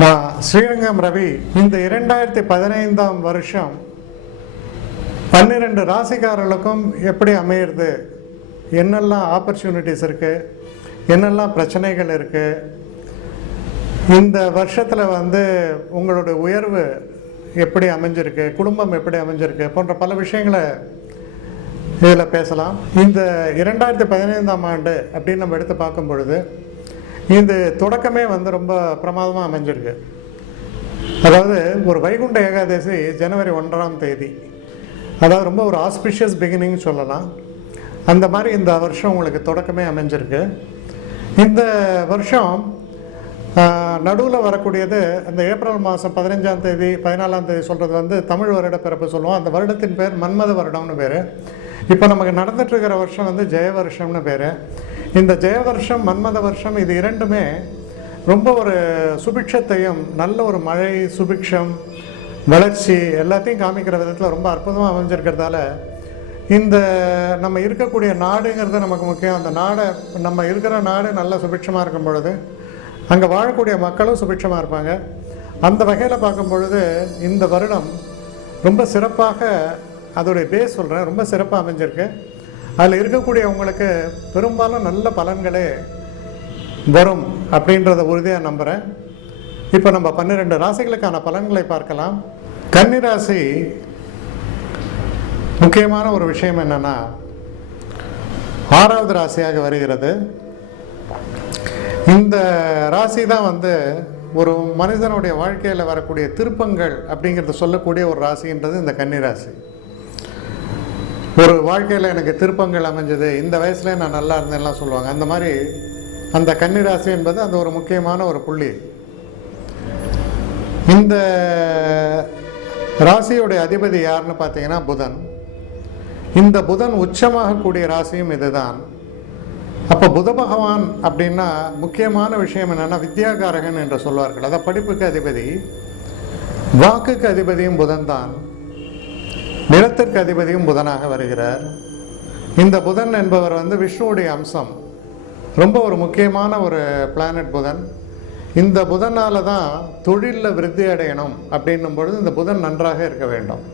நான் ஸ்ரீரங்கம் ரவி. இந்த 2015ஆம் வருஷம் 12 ராசிக்காரர்களுக்கும் எப்படி அமையிறது, என்னெல்லாம் ஆப்பர்ச்சுனிட்டிஸ் இருக்குது, என்னெல்லாம் பிரச்சனைகள் இருக்குது, இந்த வருஷத்தில் உங்களோட உயர்வு எப்படி அமைஞ்சிருக்கு, குடும்பம் எப்படி அமைஞ்சிருக்கு போன்ற பல விஷயங்களை இதில் பேசலாம். இந்த 2015ஆம் ஆண்டு அப்படின்னு நம்ம எடுத்து பார்க்கும் பொழுது இந்த தொடக்கமே ரொம்ப பிரமாதமாக அமைஞ்சிருக்கு. அதாவது ஒரு வைகுண்ட ஏகாதசி ஜனவரி 1ஆம் தேதி, அதாவது ரொம்ப ஒரு ஆஸ்பிஷியஸ் பிகினிங் சொல்லலாம். அந்த மாதிரி இந்த வருஷம் உங்களுக்கு தொடக்கமே அமைஞ்சிருக்கு. இந்த வருஷம் நடுவில் வரக்கூடியது அந்த ஏப்ரல் மாதம் 15ஆம் தேதி 14ஆம் தேதி சொல்கிறது தமிழ் வருட பிறப்பு சொல்லுவோம். அந்த வருடத்தின் பேர் மன்மத வருடம்னு பேர். இப்போ நமக்கு நடந்துட்டுருக்கிற வருஷம் ஜெய வருஷம்னு பேர். இந்த ஜெய வருஷம் மன்மத வருஷம் இது இரண்டுமே ரொம்ப ஒரு சுபிக்ஷத்தையும் நல்ல ஒரு மழை சுபிக்ஷம் வளர்ச்சி எல்லாத்தையும் காமிக்கிற விதத்தில் ரொம்ப அற்புதமாக அமைஞ்சிருக்கிறதால இந்த நம்ம இருக்கக்கூடிய நாடுங்கிறது நமக்கு முக்கியம். அந்த நாடை நம்ம இருக்கிற நாடு நல்ல சுபிக்ஷமாக இருக்கும் பொழுது அங்கே வாழக்கூடிய மக்களும் சுபிக்ஷமாக இருப்பாங்க. அந்த வகையில் பார்க்கும் பொழுது இந்த வருடம் ரொம்ப சிறப்பாக, அதோடைய பேஸ் சொல்கிறேன், ரொம்ப சிறப்பாக அமைஞ்சிருக்கு. அதில் இருக்கக்கூடியவங்களுக்கு பெரும்பாலும் நல்ல பலன்களே வரும் அப்படின்றத உறுதியாக நம்புகிறேன். இப்போ நம்ம 12 ராசிகளுக்கான பலன்களை பார்க்கலாம். கன்னிராசி முக்கியமான ஒரு விஷயம் என்னன்னா 6வது ராசியாக வருகிறது. இந்த ராசி தான் ஒரு மனிதனுடைய வாழ்க்கையில் வரக்கூடிய திருப்பங்கள் அப்படிங்கிறத சொல்லக்கூடிய ஒரு ராசின்றது இந்த கன்னிராசி. ஒரு வாழ்க்கையில் எனக்கு திருப்பங்கள் அமைஞ்சது, இந்த வயசுல நான் நல்லா இருந்தேன்லாம் சொல்லுவாங்க. அந்த மாதிரி அந்த கன்னிராசி என்பது அந்த ஒரு முக்கியமான ஒரு புள்ளி. இந்த ராசியுடைய அதிபதி யாருன்னு பார்த்தீங்கன்னா புதன். இந்த புதன் உச்சமாகக்கூடிய ராசியும் இதுதான். அப்போ புத பகவான் அப்படின்னா முக்கியமான விஷயம் என்னென்னா வித்யாகாரகன் என்று சொல்வார்கள். அதான் படிப்புக்கு அதிபதி, வாக்குக்கு அதிபதியும் புதன் தான், நிலத்திற்கு அதிபதியும் புதனாக வருகிறார். இந்த புதன் என்பவர் விஷ்ணுவுடைய அம்சம், ரொம்ப ஒரு முக்கியமான ஒரு பிளானட் புதன். இந்த புதனால் தான் தொழிலில் விருத்தி அடையணும் அப்படின்னும் பொழுது இந்த புதன் நன்றாக இருக்க வேண்டும்.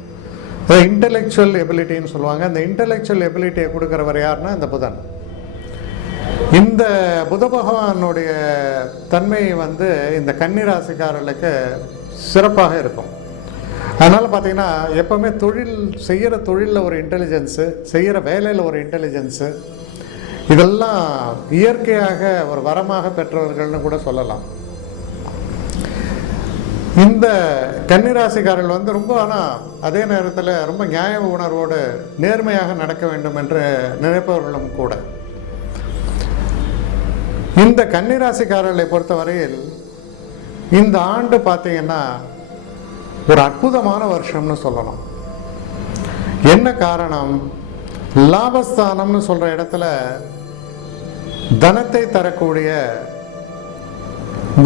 இன்டலெக்சுவல் எபிலிட்டின்னு சொல்லுவாங்க. அந்த இன்டலெக்சுவல் எபிலிட்டியை கொடுக்குறவர் யாருன்னா இந்த புதன். இந்த புத பகவானுடைய தன்மை இந்த கன்னிராசிக்காரர்களுக்கு சிறப்பாக இருக்கும். அதனால் பார்த்தீங்கன்னா எப்போவுமே செய்கிற தொழிலில் ஒரு இன்டெலிஜென்ஸு, செய்கிற வேலையில் ஒரு இன்டெலிஜென்ஸு, இதெல்லாம் இயற்கையாக ஒரு வரமாக பெற்றவர்கள்னு கூட சொல்லலாம். இந்த கன்னிராசிக்காரர்கள் ரொம்ப ஆனால் அதே நேரத்தில் ரொம்ப நியாய உணர்வோடு நேர்மையாக நடக்க வேண்டும் என்று நினைப்பவர்களும் கூட. இந்த கன்னிராசிக்காரர்களை பொறுத்தவரையில் இந்த ஆண்டு பார்த்தீங்கன்னா ஒரு அற்புதமான வருஷம்னு சொல்லணும். என்ன காரணம்? லாபஸ்தானம்னு சொல்ற இடத்துல தனத்தை தரக்கூடிய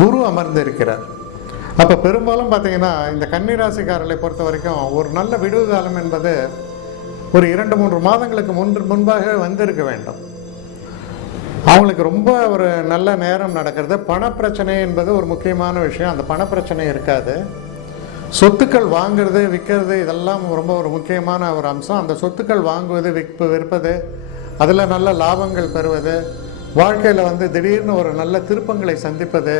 குரு அமர்ந்து இருக்கிறார். அப்போ பெரும்பாலும் பார்த்தீங்கன்னா இந்த கன்னிராசிக்காரர்களை பொறுத்த வரைக்கும் ஒரு நல்ல விடுவு காலம் என்பது ஒரு 2-3 மாதங்களுக்கு முன்பாக வந்திருக்க வேண்டும். அவங்களுக்கு ரொம்ப ஒரு நல்ல நேரம் நடக்கிறது. பணப்பிரச்சனை என்பது ஒரு முக்கியமான விஷயம். அந்த பணப்பிரச்சனை இருக்காது. சொத்துக்கள் வாங்குறது விற்கிறது இதெல்லாம் ரொம்ப ஒரு முக்கியமான ஒரு அம்சம். அந்த சொத்துக்கள் வாங்குவது விற்பது, அதில் நல்ல லாபங்கள் பெறுவது, வாழ்க்கையில் திடீர்னு ஒரு நல்ல திருப்பங்களை சந்திப்பது,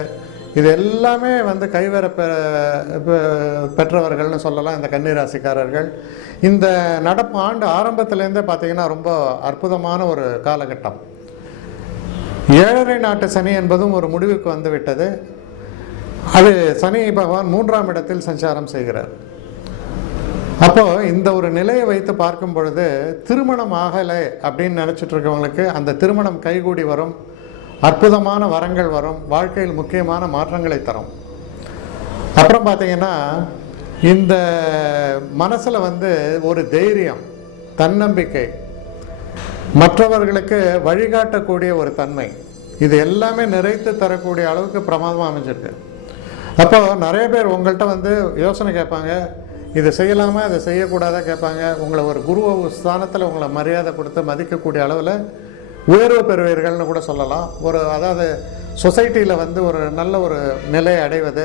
இது எல்லாமே கைவர பெற்றவர்கள்னு சொல்லலாம் இந்த கன்னிராசிக்காரர்கள். இந்த நடப்பு ஆண்டு ஆரம்பத்திலேருந்தே பார்த்தீங்கன்னா ரொம்ப அற்புதமான ஒரு காலகட்டம். 7.5 நாட்டு சனி என்பதும் ஒரு முடிவுக்கு வந்துவிட்டது. அது சனி பகவான் 3ஆம் இடத்தில் சஞ்சாரம் செய்கிறார். அப்போ இந்த ஒரு நிலையை வைத்து பார்க்கும் பொழுது திருமணம் ஆகலை அப்படின்னு நினைச்சிட்டு இருக்கவங்களுக்கு அந்த திருமணம் கைகூடி வரும், அற்புதமான வரங்கள் வரும், வாழ்க்கையில் முக்கியமான மாற்றங்களை தரும். அப்புறம் பார்த்தீங்கன்னா இந்த மனசில் ஒரு தைரியம், தன்னம்பிக்கை, மற்றவர்களுக்கு வழிகாட்டக்கூடிய ஒரு தன்மை, இது எல்லாமே நிறைத்து தரக்கூடிய அளவுக்கு பிரமாதமாக அமைஞ்சிருக்கு. அப்போ நிறைய பேர் உங்கள்கிட்ட யோசனை கேட்பாங்க, இதை செய்யலாமா இதை செய்யக்கூடாதா கேட்பாங்க. உங்களை ஒரு குரு ஸ்தானத்தில் உங்களை மரியாதை கொடுத்து மதிக்கக்கூடிய அளவில் உயர்வு பெறுவீர்கள்னு கூட சொல்லலாம். அதாவது சொசைட்டியில் ஒரு நல்ல ஒரு நிலையை அடைவது,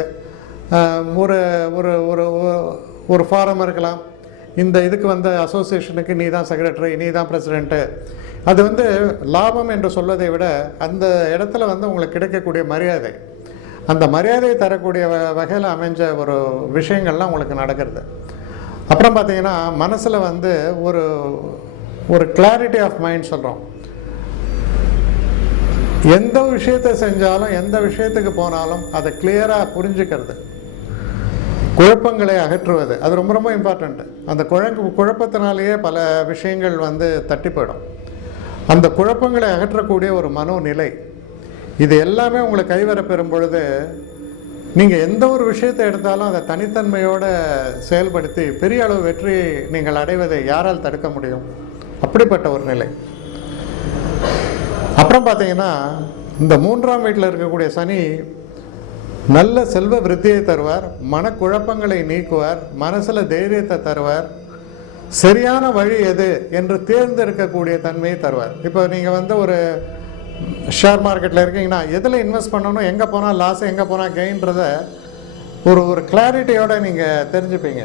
ஒரு ஒரு ஒரு ஒரு ஃபாரம் இருக்கலாம், இந்த இதுக்கு வந்த அசோசியேஷனுக்கு நீ தான் செக்ரட்டரி, நீ தான் பிரசிடெண்ட்டு. அது வந்து லாபம் என்று சொல்வதை விட அந்த இடத்துல வந்து உங்களுக்கு கிடைக்கக்கூடிய மரியாதை, அந்த மரியாதையை தரக்கூடிய வகையில் அமைஞ்ச ஒரு விஷயங்கள்லாம் உங்களுக்கு நடக்கிறது. அப்புறம் பார்த்தீங்கன்னா மனசில் வந்து ஒரு ஒரு கிளாரிட்டி ஆஃப் மைண்ட் சொல்கிறோம். எந்த விஷயத்தை செஞ்சாலும் எந்த விஷயத்துக்கு போனாலும் அதை கிளியராக புரிஞ்சுக்கிறது, குழப்பங்களை அகற்றுவது, அது ரொம்ப ரொம்ப இம்பார்ட்டண்ட்டு. அந்த குழப்பத்தினாலேயே பல விஷயங்கள் வந்து தட்டி போயிடும். அந்த குழப்பங்களை அகற்றக்கூடிய ஒரு மனோநிலை, இது எல்லாமே உங்களை கைவர பெறும் பொழுது நீங்கள் எந்த ஒரு விஷயத்தை எடுத்தாலும் அதை தனித்தன்மையோடு செயல்படுத்தி பெரிய அளவு வெற்றியை நீங்கள் அடைவதை யாரால் தடுக்க முடியும்? அப்படிப்பட்ட ஒரு நிலை. அப்புறம் பார்த்தீங்கன்னா இந்த 3ஆம் வீட்டில் இருக்கக்கூடிய சனி நல்ல செல்வ விருத்தியை தருவார், மனக்குழப்பங்களை நீக்குவார், மனசில் தைரியத்தை தருவார், சரியான வழி எது என்று தேர்ந்தெடுக்கக்கூடிய தன்மையை தருவார். இப்போ நீங்கள் வந்து ஒரு ஷேர் மார்க்கெட்டில் இருக்கீங்கன்னா எதில் இன்வெஸ்ட் பண்ணணும், எங்கே போனால் லாஸ், எங்கே போனால் கெயின்றதை ஒரு கிளாரிட்டியோடு நீங்கள் தெரிஞ்சுப்பீங்க.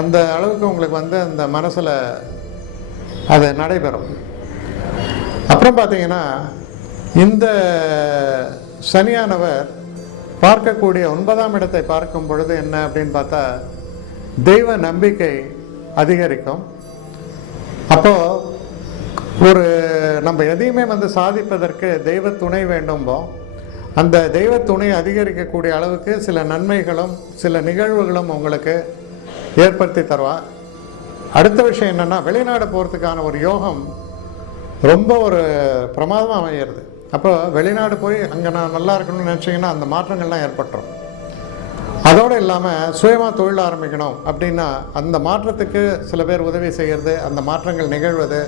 அந்த அளவுக்கு உங்களுக்கு வந்து அந்த மனசில் அது நடைபெறும். அப்புறம் பார்த்தீங்கன்னா இந்த சனியானவர் பார்க்கக்கூடிய 9ஆம் இடத்தை பார்க்கும் பொழுது என்ன அப்படின்னு பார்த்தா தெய்வ நம்பிக்கை அதிகரிக்கும். அப்போது ஒரு நம்ம எதையுமே வந்து சாதிப்பதற்கு தெய்வ துணை வேண்டும்போம். அந்த தெய்வ துணை அதிகரிக்கக்கூடிய அளவுக்கு சில நன்மைகளும் சில நிகழ்வுகளும் உங்களுக்கு ஏற்படுத்தி தருவா. அடுத்த விஷயம் என்னென்னா வெளிநாடு போகிறதுக்கான ஒரு யோகம் ரொம்ப ஒரு பிரமாதமாக அமைகிறது. அப்போ வெளிநாடு போய் அங்கே நான் நல்லா இருக்கணும்னு நினச்சிங்கன்னா அந்த மாற்றங்கள்லாம் ஏற்பட்டுரும். அதோடு இல்லாமல் சுயமாக தொழில் ஆரம்பிக்கணும் அப்படின்னா அந்த மாற்றத்துக்கு சில பேர் உதவி செய்கிறது, அந்த மாற்றங்கள் நிகழ்வது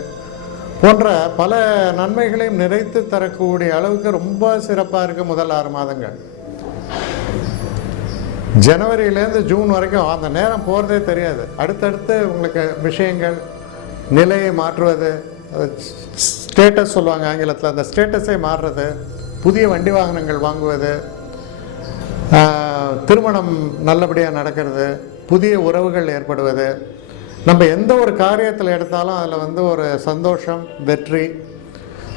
போன்ற பல நன்மைகளையும் நிறைத்து தரக்கூடிய அளவுக்கு ரொம்ப சிறப்பாக இருக்குது முதல் 6 மாதங்கள். ஜனவரியிலேருந்து ஜூன் வரைக்கும் அந்த நேரம் போகிறதே தெரியாது. அடுத்தடுத்து உங்களுக்கு விஷயங்கள் நிலையை மாற்றுவது, ஸ்டேட்டஸ் சொல்லுவாங்க ஆங்கிலத்தில், அந்த ஸ்டேட்டஸை மாறுறது, புதிய வண்டி வாகனங்கள் வாங்குவது, திருமணம் நல்லபடியாக நடக்கிறது, புதிய உறவுகள் ஏற்படுவது, நம்ம எந்த ஒரு காரியத்தில் எடுத்தாலும் அதில் வந்து ஒரு சந்தோஷம், வெற்றி,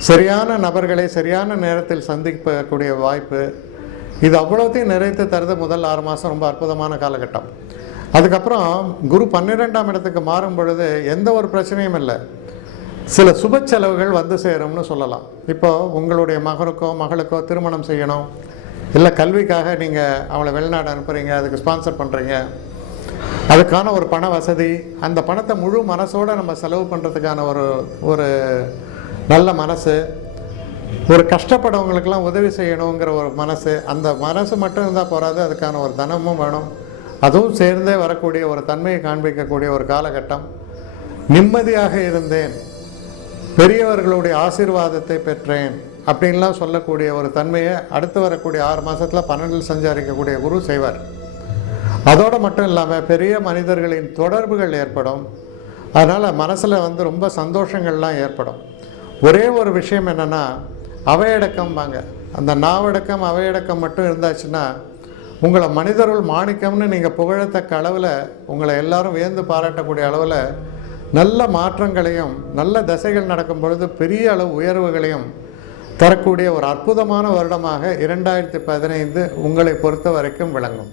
சரியான நபர்களை சரியான நேரத்தில் சந்திக்கக்கூடிய வாய்ப்பு, இது அவ்வளோத்தையும் நிறைத்து தருது முதல் 6 மாதம். ரொம்ப அற்புதமான காலகட்டம். அதுக்கப்புறம் குரு 12ஆம் இடத்துக்கு மாறும் பொழுது எந்த ஒரு பிரச்சனையும் இல்லை, சில சுப செலவுகள் வந்து சேரும்னு சொல்லலாம். இப்போது உங்களுடைய மகனுக்கோ மகளுக்கோ திருமணம் செய்யணும், இல்லை கல்விக்காக நீங்கள் அவளை வெளிநாடு அனுப்புகிறீங்க, அதுக்கு ஸ்பான்சர் பண்ணுறீங்க, அதுக்கான ஒரு பண வசதி, அந்த பணத்தை முழு மனசோடு நம்ம செலவு பண்ணுறதுக்கான ஒரு நல்ல மனசு, ஒரு கஷ்டப்படவங்களுக்கெல்லாம் உதவி செய்யணுங்கிற ஒரு மனசு, அந்த மனசு மட்டும் இருந்தால் போகாது, அதுக்கான ஒரு தனமும் வேணும். அதுவும் சேர்ந்தே வரக்கூடிய ஒரு தன்மையை காண்பிக்கக்கூடிய ஒரு காலகட்டம். நிம்மதியாக இருந்தேன், பெரியவர்களுடைய ஆசீர்வாதத்தை பெற்றேன் அப்படின்லாம் சொல்லக்கூடிய ஒரு தன்மையை அடுத்து வரக்கூடிய 6 மாதத்தில் 12 சஞ்சாரிக்கக்கூடிய குரு செய்வார். அதோடு மட்டும் இல்லாமல் பெரிய மனிதர்களின் தொடர்புகள் ஏற்படும். அதனால் மனசில் வந்து ரொம்ப சந்தோஷங்கள்லாம் ஏற்படும். ஒரே ஒரு விஷயம் என்னென்னா அவையடக்கம் வாங்க, அந்த நாவடக்கம் அவையடக்கம் மட்டும் இருந்தாச்சுன்னா உங்களை மனிதர்கள் மாணிக்கம்னு நீங்கள் புகழத்தக்க அளவில், உங்களை எல்லாரும் வியந்து பாராட்டக்கூடிய அளவில் நல்ல மாற்றங்களையும் நல்ல தசைகள் நடக்கும் பொழுது பெரிய அளவு உயர்வுகளையும் தரக்கூடிய ஒரு அற்புதமான வருடமாக 2015 உங்களை பொறுத்த வரைக்கும் விளங்கும்.